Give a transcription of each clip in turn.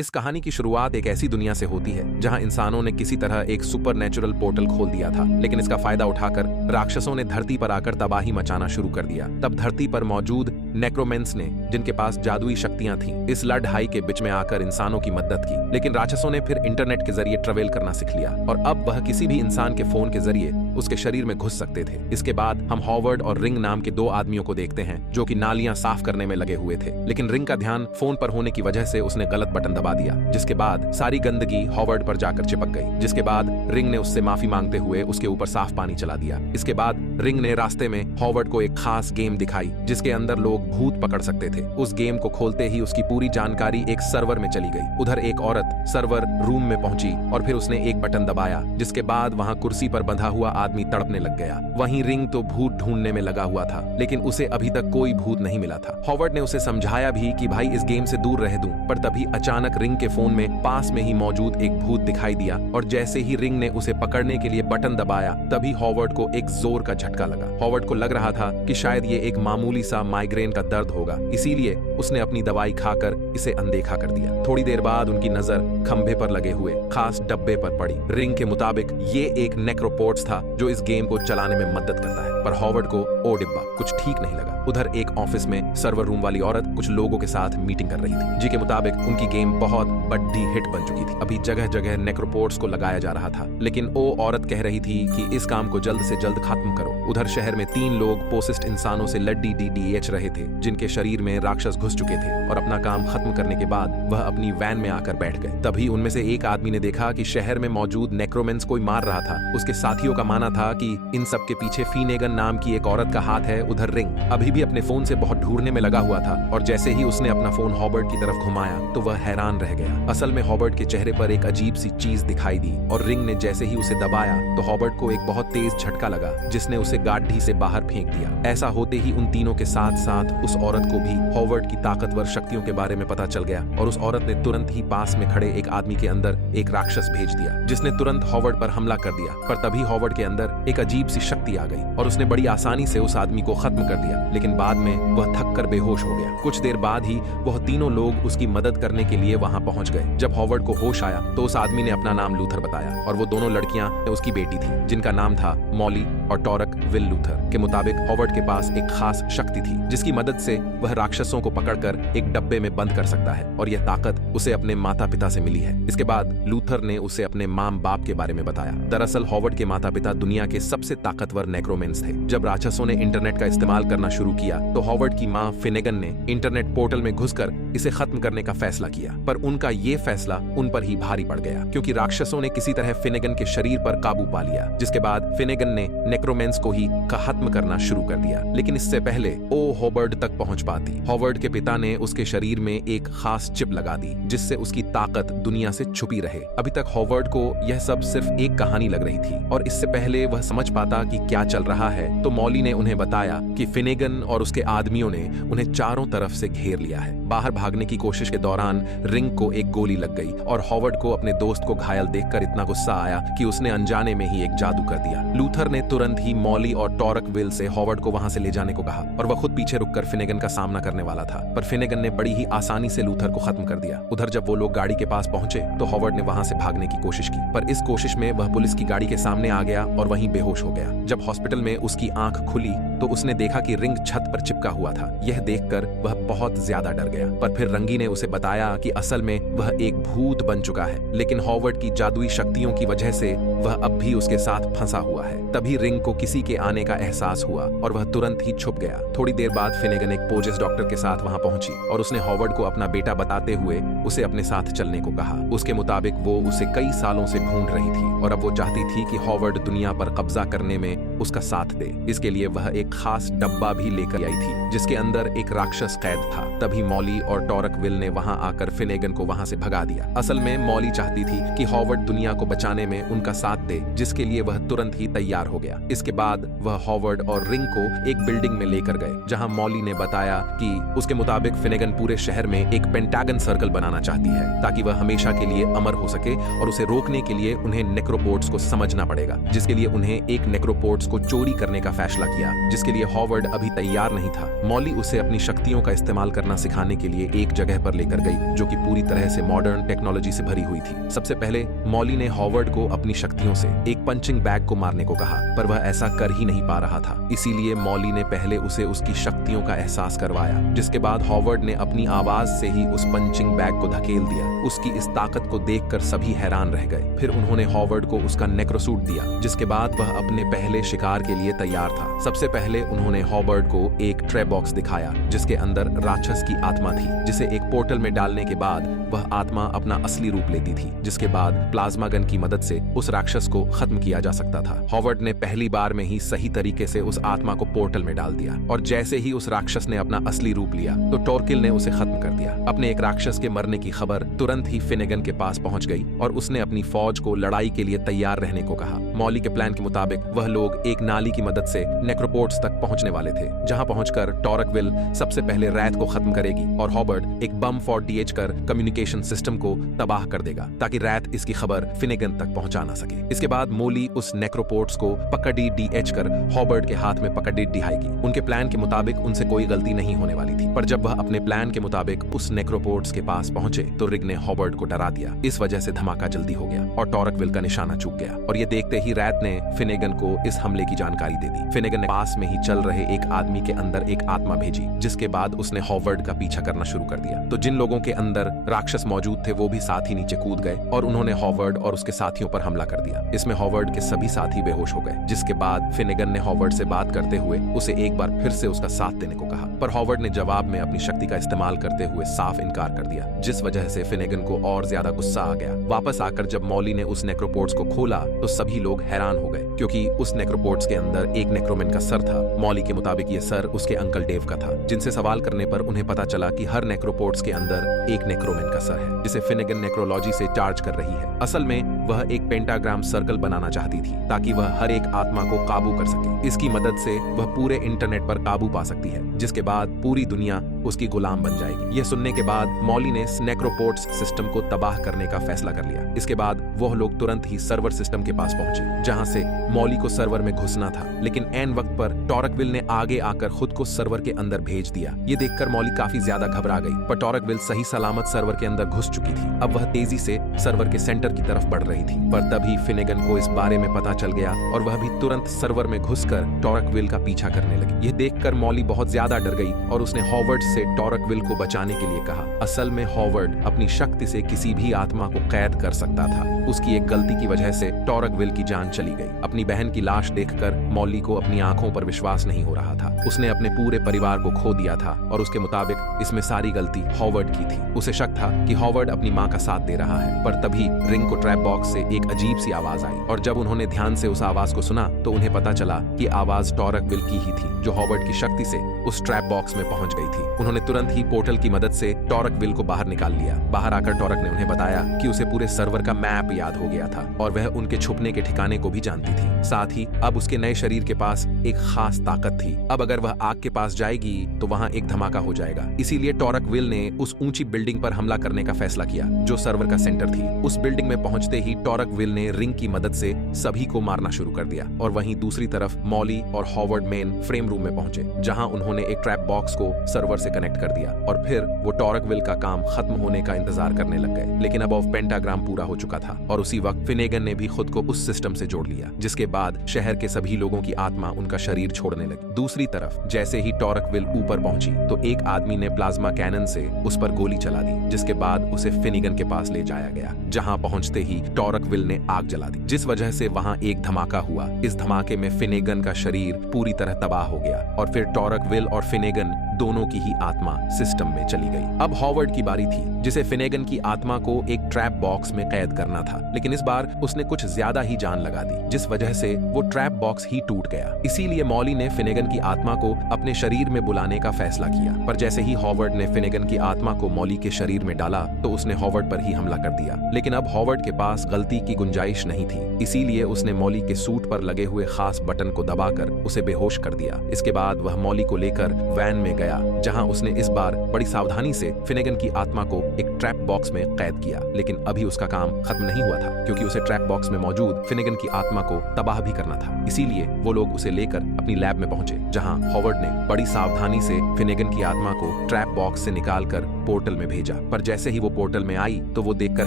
इस कहानी की शुरुआत एक ऐसी दुनिया से होती है जहां इंसानों ने किसी तरह एक सुपरनेचुरल पोर्टल खोल दिया था, लेकिन इसका फायदा उठाकर राक्षसों ने धरती पर आकर तबाही मचाना शुरू कर दिया। तब धरती पर मौजूद नेक्रोमेंस ने, जिनके पास जादुई शक्तियां थीं, इस लड़ाई के बीच में आकर इंसानों की मदद की। लेकिन राक्षसों ने फिर इंटरनेट के जरिए ट्रेवल करना सीख लिया और अब वह किसी भी इंसान के फोन के जरिए उसके शरीर में घुस सकते थे। इसके बाद हम हॉवर्ड और रिंग नाम के दो आदमियों को देखते हैं जो कि नालियां साफ करने में लगे हुए थे, लेकिन रिंग का ध्यान फोन पर होने की वजह से उसने गलत बटन दबा दिया, जिसके बाद सारी गंदगी हॉवर्ड पर जाकर चिपक गई। जिसके बाद रिंग ने उससे माफी मांगते हुए उसके ऊपर साफ पानी चला दिया। इसके बाद रिंग ने रास्ते में हॉवर्ड को एक खास गेम दिखाई जिसके अंदर लोग भूत पकड़ सकते थे। उस गेम को खोलते ही उसकी पूरी जानकारी एक सर्वर में चली गई। उधर एक औरत सर्वर रूम में पहुंची और फिर उसने एक बटन दबाया, जिसके बाद वहां कुर्सी पर बंधा हुआ आदमी तड़पने लग गया। वहीं रिंग तो भूत ढूंढने में लगा हुआ था, लेकिन उसे अभी तक कोई भूत नहीं मिला था। हॉवर्ड ने उसे समझाया भी कि भाई इस गेम से दूर रह दूं, पर तभी अचानक रिंग के फोन में पास में ही मौजूद एक भूत दिखाई दिया और जैसे ही रिंग ने उसे पकड़ने के लिए बटन दबाया तभी हॉवर्ड को एक जोर का झटका लगा। हॉवर्ड को लग रहा था कि शायद ये एक मामूली सा माइग्रेन का दर्द होगा, इसीलिए उसने अपनी दवाई खाकर इसे अनदेखा कर दिया। थोड़ी देर बाद उनकी नजर खंभे पर लगे हुए खास डब्बे पर पड़ी। रिंग के मुताबिक ये एक नेक्रोपोर्ट्स था जो इस गेम को चलाने में मदद करता है, पर हॉवर्ड को ओ डिब्बा कुछ ठीक नहीं लगा। उधर एक ऑफिस में सर्वर रूम वाली औरत कुछ लोगों के साथ मीटिंग कर रही थी, जी के मुताबिक उनकी गेम बहुत बड़ी हिट बन चुकी थी। अभी जगह जगह नेक्रोपोर्ट्स को लगाया जा रहा था, लेकिन वो औरत कह रही थी कि इस काम को जल्द से जल्द खत्म करो। उधर शहर में 3 लोग पोसिस्ट इंसानों से लड्डी डीडीएच रहे थे, जिनके शरीर में राक्षस घुस चुके थे और अपना काम खत्म करने के बाद वह अपनी वैन में आकर बैठ गए। तभी उनमें से एक आदमी ने देखा कि शहर में मौजूद नेक्रोमेंस कोई मार रहा था। उसके साथियों का मानना था कि इन सब के पीछे फिनेगन नाम की एक औरत का हाथ है। उधर रिंग अभी भी अपने फोन से बहुत ढूंढने में लगा हुआ था और जैसे ही उसने अपना फोन हॉवर्ड की तरफ घुमाया तो वह हैरान रह गया। असल में हॉवर्ड के चेहरे पर एक अजीब सी चीज दिखाई दी और रिंग ने जैसे ही उसे दबाया तो हॉवर्ड को एक बहुत तेज झटका लगा जिसने उसे गाड़ी से बाहर फेंक दिया। ऐसा होते ही उन तीनों के साथ साथ उस औरत को भी हॉवर्ड की ताकतवर शक्तियों के बारे में पता चल गया और उस औरत ने तुरंत ही पास में खड़े एक आदमी के अंदर एक राक्षस भेज दिया, जिसने तुरंत हॉवर्ड पर हमला कर दिया। पर तभी हॉवर्ड के अंदर एक अजीब सी शक्ति आ गई और उसने बड़ी आसानी से उस आदमी को खत्म कर दिया, लेकिन बाद में वह थक कर बेहोश हो गया। कुछ देर बाद ही वह तीनों लोग उसकी मदद करने के लिए वहां पहुंच गए। जब हॉवर्ड को होश आया तो उस आदमी ने अपना नाम लूथर बताया और वो दोनों लड़कियां उसकी बेटी थी, जिनका नाम था मॉली और टॉरक विल लूथर। के मुताबिक हॉवर्ड के पास एक खास शक्ति थी जिसकी मदद से वह राक्षसों को पकड़कर एक डब्बे में बंद कर सकता है और यह ताकत उसे अपने माता पिता से मिली है। इसके बाद लूथर ने उसे अपने माँ बाप के बारे में बताया। दरअसल हॉवर्ड के माता पिता दुनिया के सबसे ताकतवर नेक्रोमेंस थे। जब राक्षसों ने इंटरनेट का इस्तेमाल करना शुरू किया तो हॉवर्ड की माँ फिनेगन ने इंटरनेट पोर्टल में घुसकर इसे खत्म करने का फैसला किया, पर उनका ये फैसला उन पर ही भारी पड़ गया क्योंकि राक्षसों ने किसी तरह फिनेगन के शरीर पर काबू पा लिया, जिसके बाद फिनेगन ने नेक्रोमेंस को ही खत्म करना शुरू कर दिया। लेकिन इससे पहले ओ हॉवर्ड तक पहुंच पाती, हॉवर्ड के पिता ने उसके शरीर में एक खास चिप लगा दी जिससे उसकी ताकत दुनिया से छुपी रहे। अभी तक हॉवर्ड को यह सब सिर्फ एक कहानी लग रही थी और इससे पहले वह समझ पाता कि क्या चल रहा है तो मॉली ने उन्हें बताया कि फिनेगन और उसके आदमियों ने उन्हें चारों तरफ से घेर लिया है। बाहर भागने की कोशिश के दौरान रिंग को एक गोली लग गई और हॉवर्ड को अपने दोस्त को घायल देखकर इतना गुस्सा आया कि उसने अनजाने में ही एक जादू कर दिया। लूथर ने तुरंत ही मॉली और टॉरक विल से हॉवर्ड को वहां से ले जाने को कहा और वह खुद पीछे रुककर फिनेगन का सामना करने वाला था, पर फिनेगन ने बड़ी ही आसानी से लूथर को खत्म कर दिया। उधर जब वो लोग गाड़ी के पास पहुंचे तो हॉवर्ड ने वहां से भागने की कोशिश की, पर इस कोशिश में वह पुलिस की गाड़ी के सामने आ गया और वहीं बेहोश हो गया। जब हॉस्पिटल में उसकी आंख खुली तो उसने देखा कि रिंग छत पर चिपका हुआ था। यह देखकर वह बहुत ज्यादा डर गया, पर फिर रंगी ने उसे बताया कि असल में वह एक भूत बन चुका है, लेकिन हॉवर्ड की जादुई शक्तियों की वजह से वह अब भी उसके साथ फंसा हुआ है। तभी रिंग को किसी के आने का एहसास हुआ और वह तुरंत ही छुप गया। थोड़ी देर बाद फिनेगन एक पोजेस डॉक्टर के साथ वहां पहुंची और उसने हॉवर्ड को अपना बेटा बताते हुए उसे अपने साथ चलने को कहा। उसके मुताबिक वो उसे कई सालों से ढूंढ रही थी और अब वो चाहती थी कि हॉवर्ड दुनिया पर कब्जा करने में उसका साथ दे। इसके लिए वह एक खास डब्बा भी लेकर आई थी जिसके अंदर एक राक्षस कैद था। तभी मॉली और टॉरक विल ने वहां आकर फिनेगन को वहां से भगा दिया। असल में मॉली चाहती थी कि हॉवर्ड दुनिया को बचाने में उनका साथ दे, जिसके लिए वह तुरंत ही तैयार हो गया। इसके बाद वह हॉवर्ड और रिंग को एक बिल्डिंग में लेकर गए जहां मॉली ने बताया कि उसके मुताबिक फिनेगन पूरे शहर में एक पेंटागन सर्कल बनाना चाहती है ताकि वह हमेशा के लिए अमर हो सके और उसे रोकने के लिए उन्हें नेक्रोपोर्ट्स को समझना पड़ेगा, जिसके इसीलिए उन्हें एक नेक्रोपोर्ट्स को चोरी करने का फैसला किया, जिसके लिए हॉवर्ड अभी तैयार नहीं था। मॉली उसे अपनी शक्तियों का इस्तेमाल करना सिखाने के लिए एक जगह पर लेकर गई जो कि पूरी तरह से मॉडर्न टेक्नोलॉजी से भरी हुई थी। सबसे पहले मॉली ने हॉवर्ड को अपनी शक्तियों से एक पंचिंग बैग को मारने को कहा, पर वह ऐसा कर ही नहीं पा रहा था। इसीलिए मॉली ने पहले उसे उसकी शक्तियों का एहसास करवाया, जिसके बाद हॉवर्ड ने अपनी आवाज से ही उस पंचिंग बैग को धकेल दिया। उसकी इस ताकत को देखकर सभी हैरान रह गए। फिर उन्होंने हॉवर्ड को उसका नेक्रोसूट दिया, जिसके बाद वह अपने पहले शिकार के लिए तैयार था। सबसे पहले उन्होंने हॉवर्ड को एक ट्रे बॉक्स दिखाया, जिसके अंदर राक्षस की आत्मा थी, जिसे एक पोर्टल में डालने के बाद वह आत्मा अपना असली रूप लेती थी, जिसके बाद प्लाज्मा गन की मदद से उस राक्षस को खत्म किया जा सकता था। हॉवर्ड ने पहली बार में ही सही तरीके से उस आत्मा को पोर्टल में डाल दिया, और जैसे ही उस राक्षस ने अपना असली रूप लिया तो टॉरकिल ने उसे खत्म कर दिया। अपने एक राक्षस के मरने की खबर तुरंत ही फिनेगन के पास पहुंच गई और उसने अपनी फौज को लड़ाई के लिए तैयार रहने को कहा। मॉली के प्लान के मुताबिक वह लोग एक नाली की मदद से नेक्रोपोर्ट्स तक पहुंचने वाले थे, जहां पहुंचकर टॉरकविल सबसे पहले रैत को खत्म करेगी और हॉवर्ड एक बम फॉर डीएच कर कम्युनिकेशन सिस्टम को तबाह कर देगा, ताकि रैत इसकी खबर फिनेगन तक पहुंचा ना सके। इसके बाद मोली उस नेक्रोपोर्ट्स को पकड़ी डीएच कर हॉवर्ड के हाथ में पकड़ी दिखाएगी। उनके प्लान के मुताबिक उनसे कोई गलती नहीं होने वाली थी, पर जब वह अपने प्लान के मुताबिक उस नेक्रोपोर्ट्स के पास पहुंचे तो रिग ने हॉवर्ड को डरा दिया। इस वजह से धमाका जल्दी हो गया और टॉरकविल का निशाना चूक गया, और ये देखते ही रैत ने फिनेगन को इस हमले की जानकारी दे दी। फिनेगन ने पास में ही चल रहे एक आदमी के अंदर एक आत्मा भेजी, जिसके बाद उसने हॉवर्ड का पीछा करना शुरू कर दिया। तो जिन लोगों के अंदर राक्षस मौजूद थे वो भी साथ ही नीचे कूद गए और उन्होंने हॉवर्ड और उसके साथियों पर हमला कर दिया। इसमें हॉवर्ड के सभी साथी बेहोश हो गए, जिसके बाद फिनेगन ने हॉवर्ड से बात करते हुए उसे एक बार फिर से उसका साथ देने को कहा, पर हॉवर्ड ने जवाब में अपनी शक्ति का इस्तेमाल करते हुए साफ इनकार कर दिया, जिस वजह से फिनेगन को और ज्यादा गुस्सा आ गया। वापस आकर जब मॉली ने उस नेक्रोपोर्ट्स को खोला तो सभी लोग हैरान हो गए, क्योंकि उस नेक्रोपोर्ट्स के अंदर एक नेक्रोमैन का सर था। मॉली के मुताबिक ये सर उसके अंकल डेव का था, जिनसे सवाल करने पर उन्हें पता चला कि हर नेक्रोपोर्ट्स के अंदर एक नेक्रोमैन का सर है, जिसे फिनेगन नेक्रोलॉजी से चार्ज कर रही है। असल में वह एक पेंटाग्राम सर्कल बनाना चाहती थी, ताकि वह हर एक आत्मा को काबू कर सके। इसकी मदद से वह पूरे इंटरनेट पर काबू पा सकती है, जिसके बाद पूरी दुनिया उसकी गुलाम बन जाएगी। यह सुनने के बाद मॉली ने नेक्रोपोर्ट्स सिस्टम को तबाह करने का फैसला कर लिया। इसके बाद वह लोग तुरंत ही सर्वर सिस्टम के पास पहुंचे, जहां से मॉली को सर्वर में घुसना था, लेकिन ऐन वक्त पर टॉरकविल ने आगे आकर खुद को सर्वर के अंदर भेज दिया। ये देखकर मॉली काफी ज्यादा घबरा गई, पर टॉरकविल सही सलामत सर्वर के अंदर घुस चुकी थी। अब वह तेजी से सर्वर के सेंटर की तरफ बढ़ रही थी, पर तभी फिनेगन को इस बारे में पता चल गया और वह भी तुरंत सर्वर में घुसकर टॉरकविल का पीछा करने लगी। यह देखकर मॉली बहुत ज्यादा डर गई और उसने हॉवर्ड से टॉरकविल को बचाने के लिए कहा। असल में हॉवर्ड अपनी शक्ति से किसी भी आत्मा को कैद कर सकता था। उसकी एक गलती की वजह से टॉरकविल की जान चली गई। अपनी बहन की लाश देखकर मॉली को अपनी आंखों पर विश्वास नहीं हो रहा था। उसने अपने पूरे परिवार को खो दिया था और उसके मुताबिक इसमें सारी गलती हॉवर्ड की थी। उसे शक था कि हॉवर्ड अपनी मां का साथ दे रहा है, पर तभी रिंग को ट्रैप बॉक्स से एक अजीब सी आवाज आई, और जब उन्होंने ध्यान से उस आवाज को सुना तो उन्हें पता चला कि आवाज टॉरकविल की ही थी, जो हॉवर्ड की शक्ति से उस ट्रैप बॉक्स में पहुंच गई थी। उन्होंने तुरंत ही पोर्टल की मदद से टॉरकविल को बाहर निकाल लिया। बाहर आकर टॉरक ने उन्हें बताया कि उसे पूरे सर्वर का मैप याद हो गया था और वह उनके छुपने के ठिकाने को भी जानती थी। साथ ही अब उसके नए शरीर के पास एक खास ताकत थी। अब अगर वह आग के पास जाएगी तो वहां एक धमाका हो जाएगा। इसीलिए टॉरकविल ने उस ऊंची बिल्डिंग पर हमला करने का फैसला किया, जो सर्वर का सेंटर थी। उस बिल्डिंग में पहुंचते ही टॉरकविल ने रिंग की मदद से सभी को मारना शुरू कर दिया, और वहीं दूसरी तरफ मॉली और हॉवर्ड मेन फ्रेम रूम में पहुंचे, जहां उन्होंने एक ट्रैप बॉक्स को सर्वर से कनेक्ट कर दिया, और फिर वो टॉरकविल का काम खत्म होने का इंतजार करने लग गए। लेकिन अब पेंटाग्राम पूरा हो चुका था, और उसी वक्त फिनेगन ने भी खुद को उस सिस्टम से जोड़ लिया, जिसके बाद शहर के सभी लोगों की आत्मा उनका शरीर छोड़ने लगी। दूसरी तरफ जैसे ही टॉरकविल ऊपर पहुंची तो एक आदमी ने प्लाज्मा कैनन से उस पर गोली चला दी, जिसके बाद उसे फिनेगन के पास ले जाया गया, जहां पहुंचते ही टॉरकविल ने आग जला दी, जिस वजह से वहां एक धमाका हुआ। इस धमाके में फिनेगन का शरीर पूरी तरह तबाह हो गया, और फिर टॉरकविल और फिनेगन दोनों की ही आत्मा सिस्टम में चली गई। अब हॉवर्ड की बारी थी, जिसे फिनेगन की आत्मा को एक ट्रैप बॉक्स में कैद करना था, लेकिन इस बार उसने कुछ ज्यादा ही जान लगा दी, जिस वजह से वो ट्रैप बॉक्स ही टूट गया। इसीलिए मॉली ने फिनेगन की आत्मा को अपने शरीर में बुलाने का फैसला किया, पर जैसे ही हॉवर्ड ने फिनेगन की आत्मा को मॉली के शरीर में डाला तो उसने हॉवर्ड पर ही हमला कर दिया। लेकिन अब हॉवर्ड के पास गलती की गुंजाइश नहीं थी, इसीलिए उसने मॉली के सूट पर लगे हुए खास बटन को दबाकर उसे बेहोश कर दिया। इसके बाद वह मॉली को लेकर वैन में गया, जहां उसने इस बार बड़ी सावधानी से फिनेगन की आत्मा को एक ट्रैप बॉक्स में कैद किया, लेकिन अभी उसका काम खत्म नहीं हुआ था, क्योंकि उसे ट्रैप बॉक्स में मौजूद फिनेगन की आत्मा को तबाह भी करना था। इसीलिए वो लोग उसे लेकर अपनी लैब में पहुंचे, जहां हॉवर्ड ने बड़ी सावधानी से फिनेगन की आत्मा को ट्रैप बॉक्स से निकालकर पोर्टल में भेजा। पर जैसे ही वो पोर्टल में आई तो वो देखकर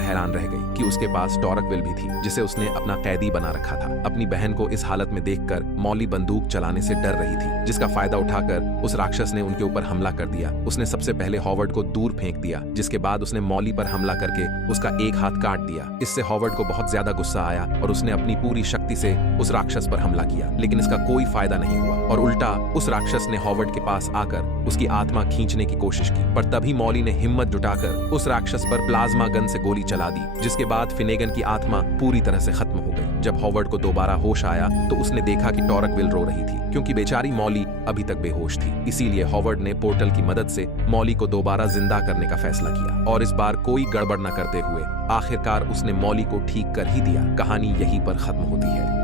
हैरान रह गई कि उसके पास टॉरकविल भी थी, जिसे उसने अपना कैदी बना रखा था। अपनी बहन को इस हालत में देखकर मॉली बंदूक चलाने से डर रही थी, जिसका फायदा उठाकर उस राक्षस ने उनके ऊपर हमला कर दिया। उसने सबसे पहले हॉवर्ड को दूर फेंक दिया, जिसके बाद उसने मॉली पर हमला करके उसका एक हाथ काट दिया। इससे हॉवर्ड को बहुत ज्यादा गुस्सा आया और उसने अपनी पूरी शक्ति से उस राक्षस पर हमला किया, लेकिन इसका कोई फायदा नहीं हुआ और उल्टा उस राक्षस ने हॉवर्ड के पास आकर उसकी आत्मा खींचने की कोशिश की। पर तभी मॉली ने हिम्मत जुटाकर उस राक्षस पर प्लाज्मा गन से गोली चला दी, जिसके बाद फिनेगन की आत्मा पूरी तरह से खत्म हो गई। जब हॉवर्ड को दोबारा होश आया तो उसने देखा कि टॉरकविल रो रही थी, क्योंकि बेचारी मॉली अभी तक बेहोश थी। इसीलिए हॉवर्ड ने पोर्टल की मदद से मॉली को दोबारा जिंदा करने का फैसला किया और इस बार कोई गड़बड़ न करते हुए आखिरकार उसने मॉली को ठीक कर ही दिया। कहानी यहीं पर खत्म होती है।